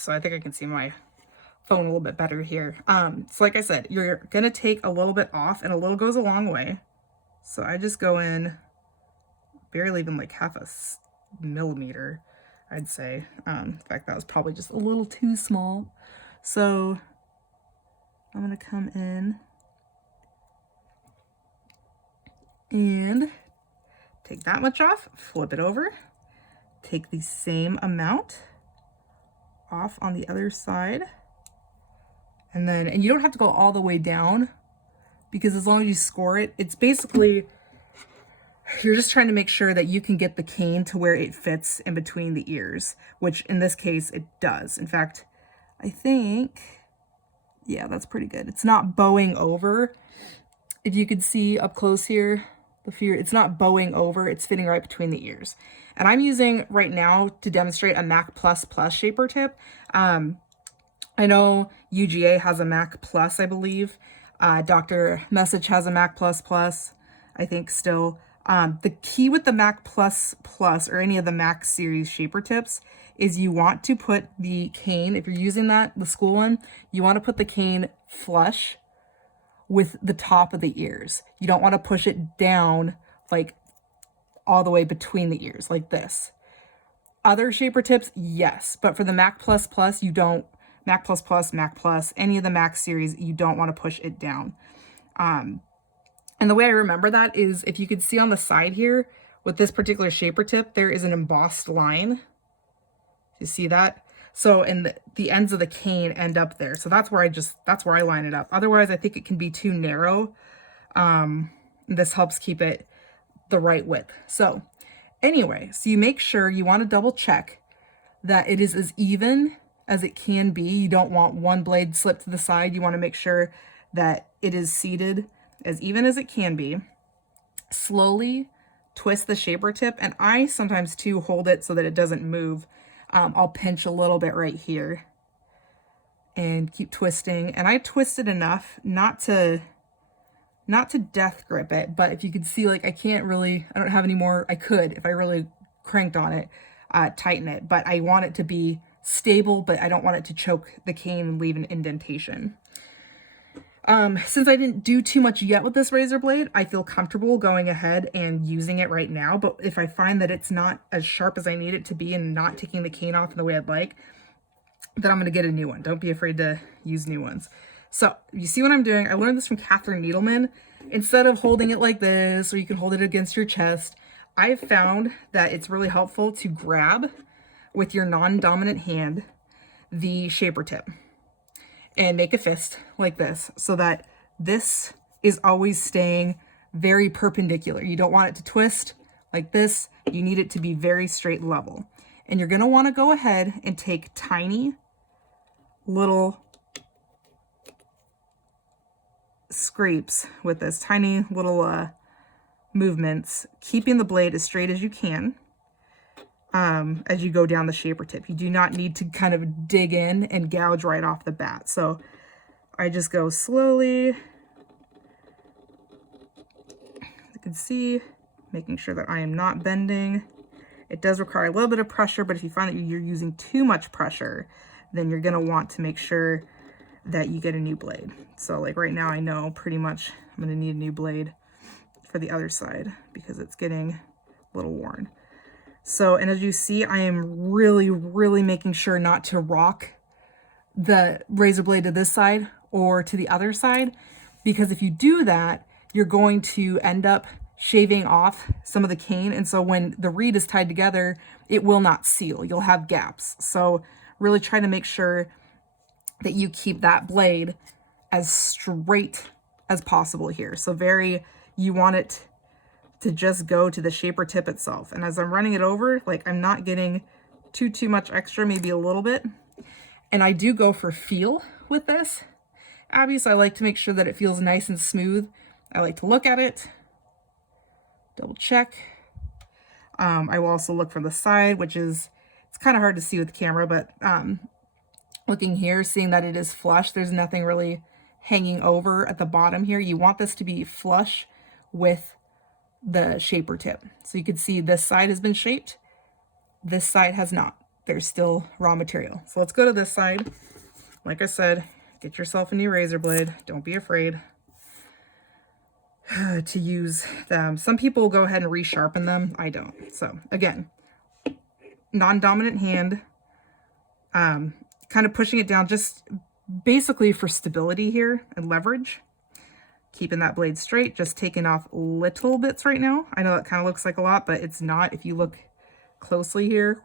so I think I can see my phone a little bit better here. So like I said, you're gonna take a little bit off, and a little goes a long way. So I just go in barely even like half a millimeter, I'd say. In fact, that was probably just a little too small. So I'm gonna come in and take that much off, flip it over, take the same amount off on the other side. And you don't have to go all the way down, because as long as you score it, it's basically, you're just trying to make sure that you can get the cane to where it fits in between the ears, which in this case it does. In fact, I think, yeah, that's pretty good. It's not bowing over. If you could see up close here, it's not bowing over, it's fitting right between the ears. And I'm using right now to demonstrate a Mac Plus Plus shaper tip. I know UGA has a Mac Plus, I believe. Dr. Message has a Mac Plus Plus, I think still. The key with the Mac Plus Plus or any of the Mac series shaper tips is you want to put the cane, if you're using that, the school one, you want to put the cane flush with the top of the ears. You don't want to push it down like all the way between the ears like this. Other shaper tips, yes, but for the Mac Plus Plus, you don't. Mac Plus Plus, Mac Plus, any of the Mac series, you don't want to push it down. And the way I remember that is, if you could see on the side here with this particular shaper tip, there is an embossed line. You see that? So, and the ends of the cane end up there. So that's where I line it up. Otherwise, I think it can be too narrow. This helps keep it the right width. So anyway, so you make sure, you want to double check that it is as even as it can be. You don't want one blade slipped to the side. You want to make sure that it is seated as even as it can be. Slowly twist the shaper tip, and I sometimes too hold it so that it doesn't move. I'll pinch a little bit right here and keep twisting. And I twisted enough not to death grip it, but if you could see, like, I don't have any more. I could, if I really cranked on it, tighten it, but I want it to be stable, but I don't want it to choke the cane and leave an indentation. Since I didn't do too much yet with this razor blade, I feel comfortable going ahead and using it right now. But if I find that it's not as sharp as I need it to be and not taking the cane off in the way I'd like, then I'm going to get a new one. Don't be afraid to use new ones. So you see what I'm doing? I learned this from Catherine Needleman. Instead of holding it like this, or you can hold it against your chest, I've found that it's really helpful to grab with your non-dominant hand the shaper tip and make a fist like this, so that this is always staying very perpendicular. You don't want it to twist like this. You need it to be very straight level. And you're going to want to go ahead and take tiny little scrapes with this, tiny little movements, keeping the blade as straight as you can. As you go down the shaper tip, you do not need to kind of dig in and gouge right off the bat. So I just go slowly, as you can see, making sure that I am not bending. It does require a little bit of pressure, but if you find that you're using too much pressure, then you're going to want to make sure that you get a new blade. So like right now, I know pretty much I'm going to need a new blade for the other side because it's getting a little worn. So, and as you see, I am really making sure not to rock the razor blade to this side or to the other side, because if you do that, you're going to end up shaving off some of the cane. And so when the reed is tied together, it will not seal. You'll have gaps. So really try to make sure that you keep that blade as straight as possible here. So you want it to just go to the shaper tip itself. And as I'm running it over, like, I'm not getting too much extra, maybe a little bit. And I do go for feel with this. Obviously, I like to make sure that it feels nice and smooth. I like to look at it, double check. I will also look from the side, which is, it's kind of hard to see with the camera, but looking here, seeing that it is flush, there's nothing really hanging over at the bottom here. You want this to be flush with the shaper tip. So you can see this side has been shaped, this side has not. there's still raw material. So let's go to this side. Like I said, get yourself a new razor blade. Don't be afraid to use them. Some people go ahead and resharpen them. I don't. So again, non-dominant hand, kind of pushing it down just basically for stability here and leverage. Keeping that blade straight, just taking off little bits right now. I know it kind of looks like a lot, but it's not. If you look closely here,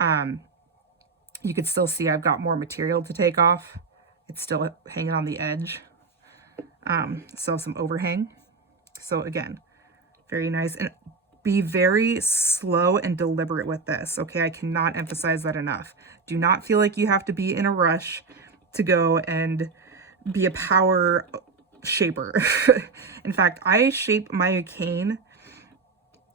you can still see I've got more material to take off. It's still hanging on the edge. Still some overhang. So again, very nice. And be very slow and deliberate with this, okay? I cannot emphasize that enough. Do not feel like you have to be in a rush to go and be a power shaper. In fact, I shape my cane,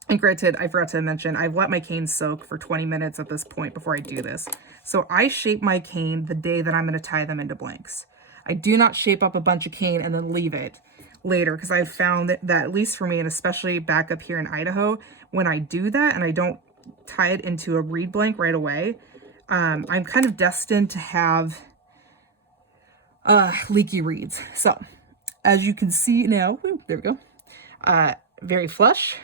and granted, I forgot to mention, I've let my cane soak for 20 minutes at this point before I do this. So I shape my cane the day that I'm going to tie them into blanks. I do not shape up a bunch of cane and then leave it later, because I've found that, at least for me, and especially back up here in Idaho, when I do that and I don't tie it into a reed blank right away, I'm kind of destined to have leaky reeds. So as you can see now, there we go, very flush,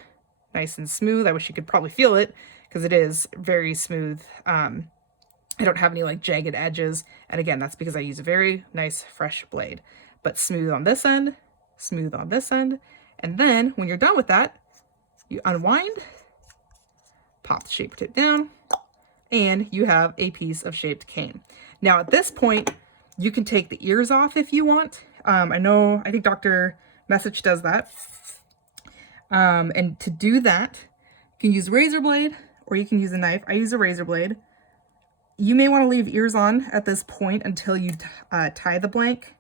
nice and smooth. I wish you could probably feel it, because it is very smooth. I don't have any like jagged edges, and again, that's because I use a very nice fresh blade. But smooth on this end, smooth on this end, and then when you're done with that, you unwind, pop the shaper tip down, and you have a piece of shaped cane. Now at this point, you can take the ears off if you want. I think Dr. Message does that. And to do that, you can use a razor blade or you can use a knife. I use a razor blade. You may want to leave ears on at this point until you tie the blank,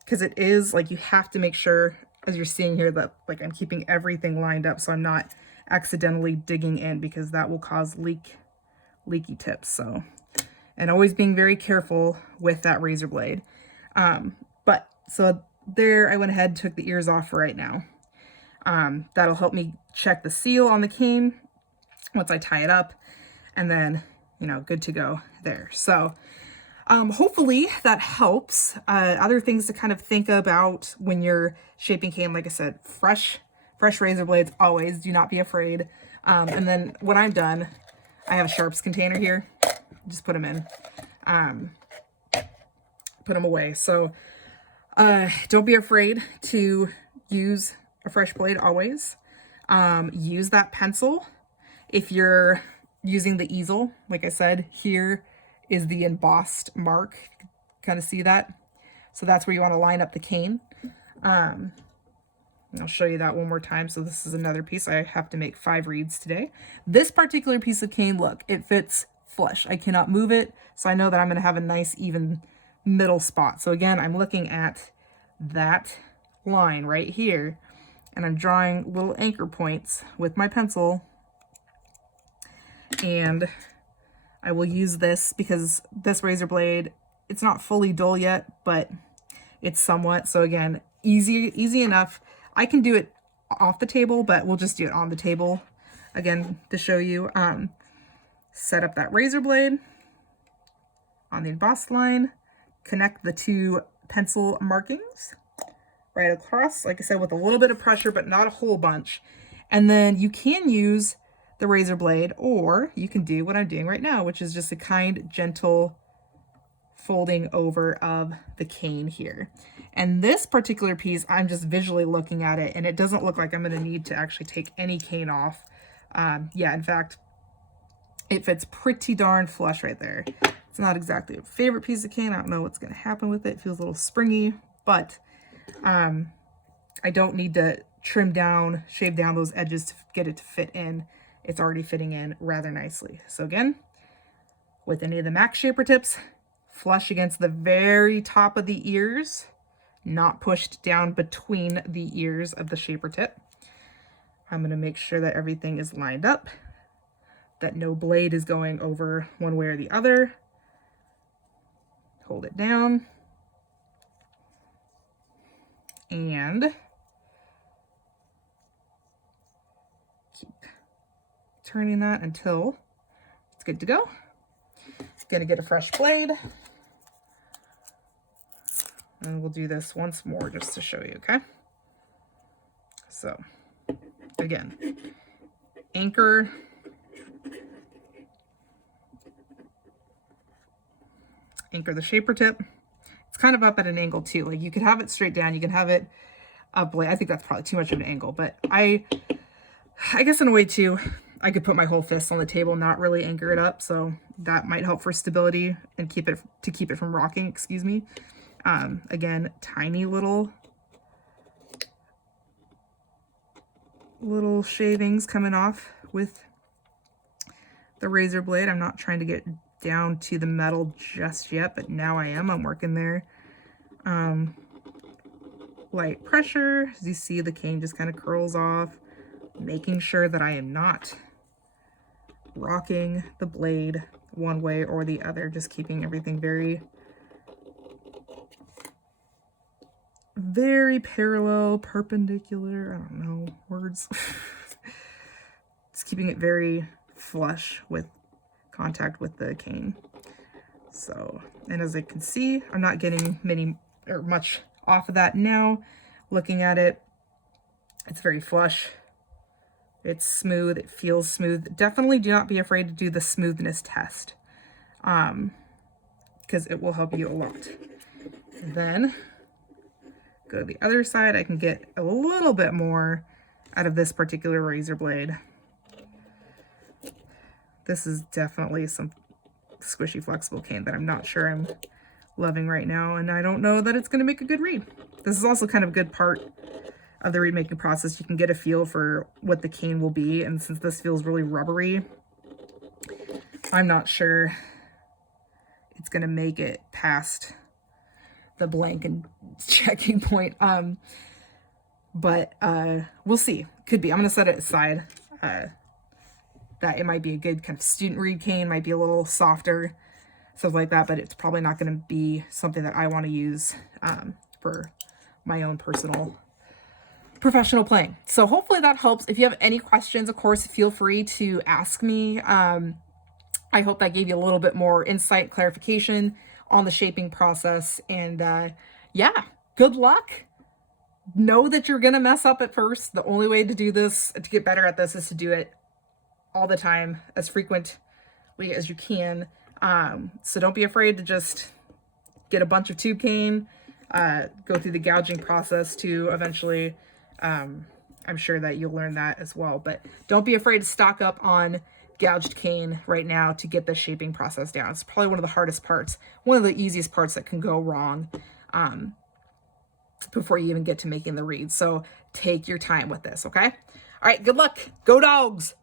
because it is like, you have to make sure, as you're seeing here, that like I'm keeping everything lined up so I'm not accidentally digging in, because that will cause leaky tips. So, and always being very careful with that razor blade. So there, I went ahead and took the ears off for right now. That'll help me check the seal on the cane once I tie it up, and then, you know, good to go there. So hopefully that helps. Other things to kind of think about when you're shaping cane, like I said, fresh razor blades, always, do not be afraid. And then when I'm done, I have a sharps container here, just put them in, put them away. So don't be afraid to use a fresh blade always. Use that pencil. If you're using the easel, like I said, here is the embossed mark. You can kind of see that. So that's where you want to line up the cane. And I'll show you that one more time. So this is another piece. I have to make 5 reeds today. This particular piece of cane, look, it fits flush. I cannot move it. So I know that I'm going to have a nice even middle spot. So again, I'm looking at that line right here, and I'm drawing little anchor points with my pencil, and I will use this because this razor blade, it's not fully dull yet, but it's somewhat. So again, easy enough. I can do it off the table, but we'll just do it on the table again to show you. Set up that razor blade on the embossed line, connect the 2 pencil markings right across, like I said, with a little bit of pressure, but not a whole bunch. And then you can use the razor blade, or you can do what I'm doing right now, which is just a kind, gentle folding over of the cane here. And this particular piece, I'm just visually looking at it, and it doesn't look like I'm going to need to actually take any cane off. Yeah, in fact, it fits pretty darn flush right there. It's not exactly a favorite piece of cane. I don't know what's going to happen with it. It feels a little springy, but I don't need to shave down those edges to get it to fit in. It's already fitting in rather nicely. So again, with any of the Max Shaper tips, flush against the very top of the ears, not pushed down between the ears of the shaper tip. I'm going to make sure that everything is lined up, that no blade is going over one way or the other. Hold it down. And keep turning that until it's good to go. Gonna get a fresh blade. And we'll do this once more just to show you, okay? So, again, anchor. Anchor the shaper tip. It's kind of up at an angle too. Like you could have it straight down, you can have it up. I think that's probably too much of an angle, but I guess in a way too, I could put my whole fist on the table, not really anchor it up. So that might help for stability and keep it from rocking, excuse me. Again, tiny little shavings coming off with the razor blade. I'm not trying to get down to the metal just yet, but now I am. I'm working there. Light pressure. As you see, the cane just kind of curls off, making sure that I am not rocking the blade one way or the other, just keeping everything very parallel, perpendicular, I don't know, words. Just keeping it very flush with contact with the cane. So, and as I can see, I'm not getting much off of that now. Looking at it, it's very flush. It's smooth. It feels smooth. Definitely do not be afraid to do the smoothness test, because it will help you a lot. Then go to the other side. I can get a little bit more out of this particular razor blade. This is definitely some squishy, flexible cane that I'm not sure I'm loving right now, and I don't know that it's going to make a good reed. This is also kind of a good part of the reed making process. You can get a feel for what the cane will be, and since this feels really rubbery, I'm not sure it's going to make it past the blank and checking point. But we'll see. Could be. I'm going to set it aside. That it might be a good kind of student reed cane, might be a little softer, stuff like that, but it's probably not going to be something that I want to use for my own personal professional playing. So hopefully that helps. If you have any questions, of course, feel free to ask me. I hope that gave you a little bit more insight, clarification on the shaping process. And yeah, good luck. Know that you're going to mess up at first. The only way to do this, to get better at this, is to do it all the time, as frequently as you can. So don't be afraid to just get a bunch of tube cane, go through the gouging process to eventually, I'm sure that you'll learn that as well, but don't be afraid to stock up on gouged cane right now to get the shaping process down. It's probably one of the hardest parts, one of the easiest parts that can go wrong before you even get to making the reeds. So take your time with this, okay? All right, good luck. Go dogs.